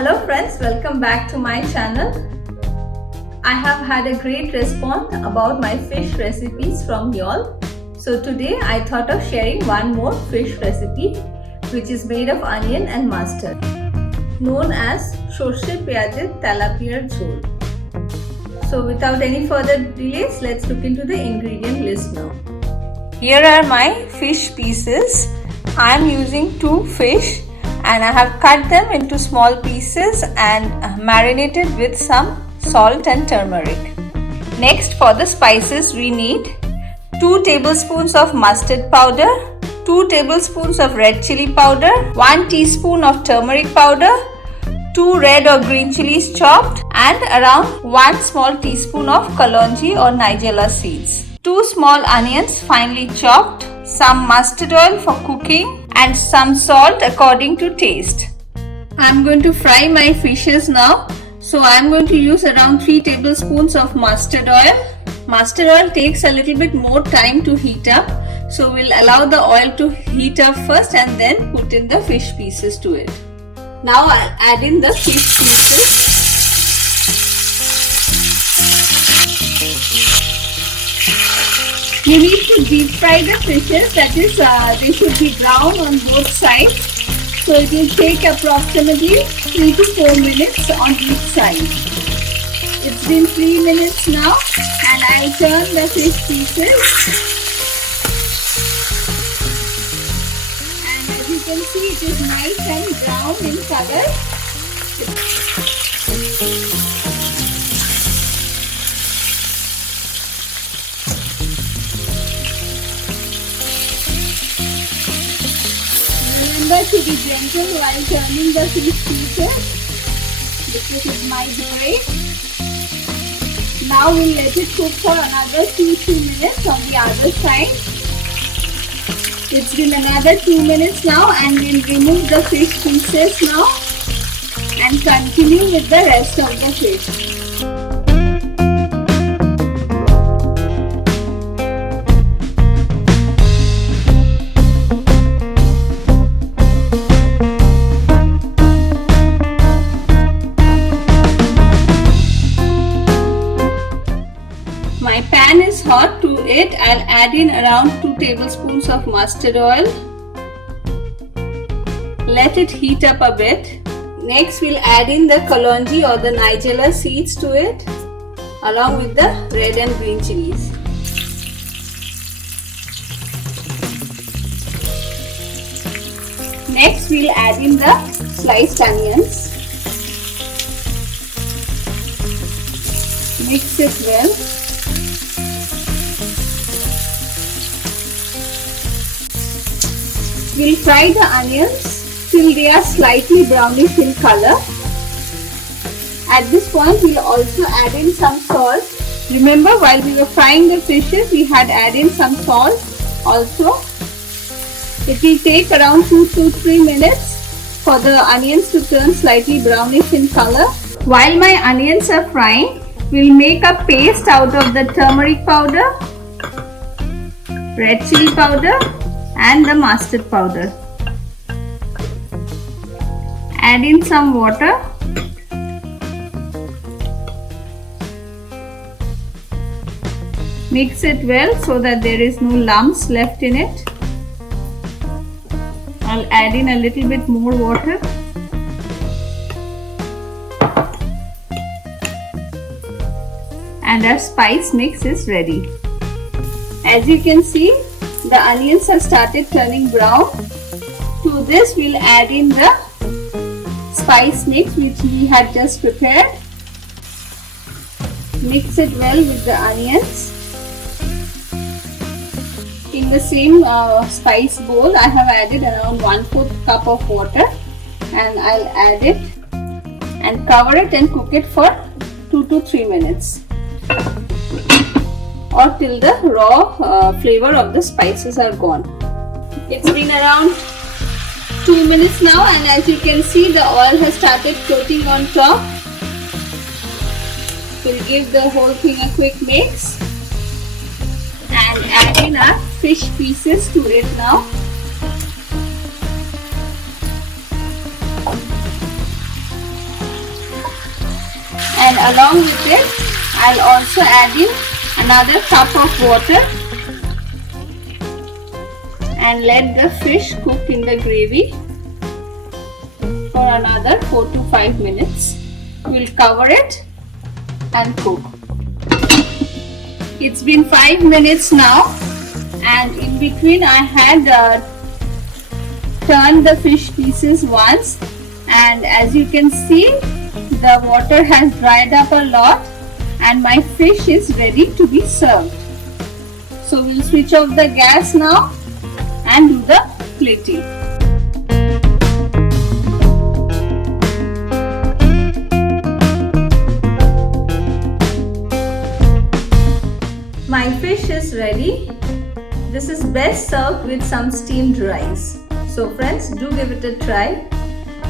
Hello friends, welcome back to my channel. I have had a great response about my fish recipes from y'all. So today I thought of sharing one more fish recipe which is made of onion and mustard, known as সরষে পেঁয়াজের তেলাপিয়ার ঝোল. So without any further delays, let's look into the ingredient list now. Here are my fish pieces. I am using 2 fish and I have cut them into small pieces and marinated with some salt and turmeric. Next, for the spices, we need 2 tablespoons of mustard powder, 2 tablespoons of red chili powder, 1 teaspoon of turmeric powder, 2 red or green chilies chopped, and around 1 small teaspoon of kalonji or nigella seeds. 2 small onions finely chopped, some mustard oil for cooking, and some salt according to taste. I'm going to fry my fishes now. So I'm going to use around 3 tablespoons of mustard oil. Mustard oil takes a little bit more time to heat up. So we'll allow the oil to heat up first and then put in the fish pieces to it. Now I'll add in the fish pieces. You need to deep fry the fishes, that is they should be brown on both sides. So it will take approximately 3 to 4 minutes on each side. It's been 3 minutes now and I'll turn the fish pieces. And as you can see, it is nice and brown in color. Remember to be gentle while turning the fish pieces because it might break. Now we'll let it cook for another 2-3 minutes on the other side. It's been another 2 minutes now and we'll remove the fish pieces now and continue with the rest of the fish. My pan is hot. To it I'll add in around 2 tablespoons of mustard oil. Let it heat up a bit. Next we'll add in the kalonji or the nigella seeds to it along with the red and green chilies. Next we'll add in the sliced onions. Mix it well. We'll fry the onions till they are slightly brownish in color. At this point, we'll also add in some salt. Remember, while we were frying the fishes, we had added in some salt also. It will take around 2 to 3 minutes for the onions to turn slightly brownish in color. While my onions are frying, we'll make a paste out of the turmeric powder, red chili powder, and the mustard powder. Add in some water. Mix it well so that there is no lumps left in it. I'll add in a little bit more water. And our spice mix is ready. As you can see, the onions have started turning brown. To this we'll add in the spice mix which we had just prepared. Mix it well with the onions. In the same spice bowl I have added around 1/4 cup of water and I'll add it and cover it and cook it for 2 to 3 minutes. Or till the raw flavor of the spices are gone. It's been around 2 minutes now and as you can see the oil has started floating on top. We'll give the whole thing a quick mix and add in our fish pieces to it now. and along with it I'll also add in another cup of water and let the fish cook in the gravy for another 4 to 5 minutes. We'll cover it and cook. It's been 5 minutes now, and in between I had turned the fish pieces once, and as you can see the water has dried up a lot and my fish is ready to be served. So we'll switch off the gas now and do the plating. My fish is ready. This is best served with some steamed rice. So friends, do give it a try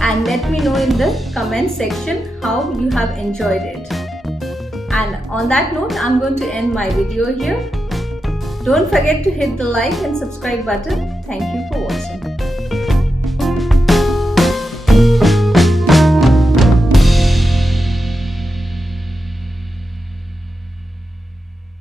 and let me know in the comment section how you have enjoyed it. And on that note, I'm going to end my video here. Don't forget to hit the like and subscribe button. Thank you for watching.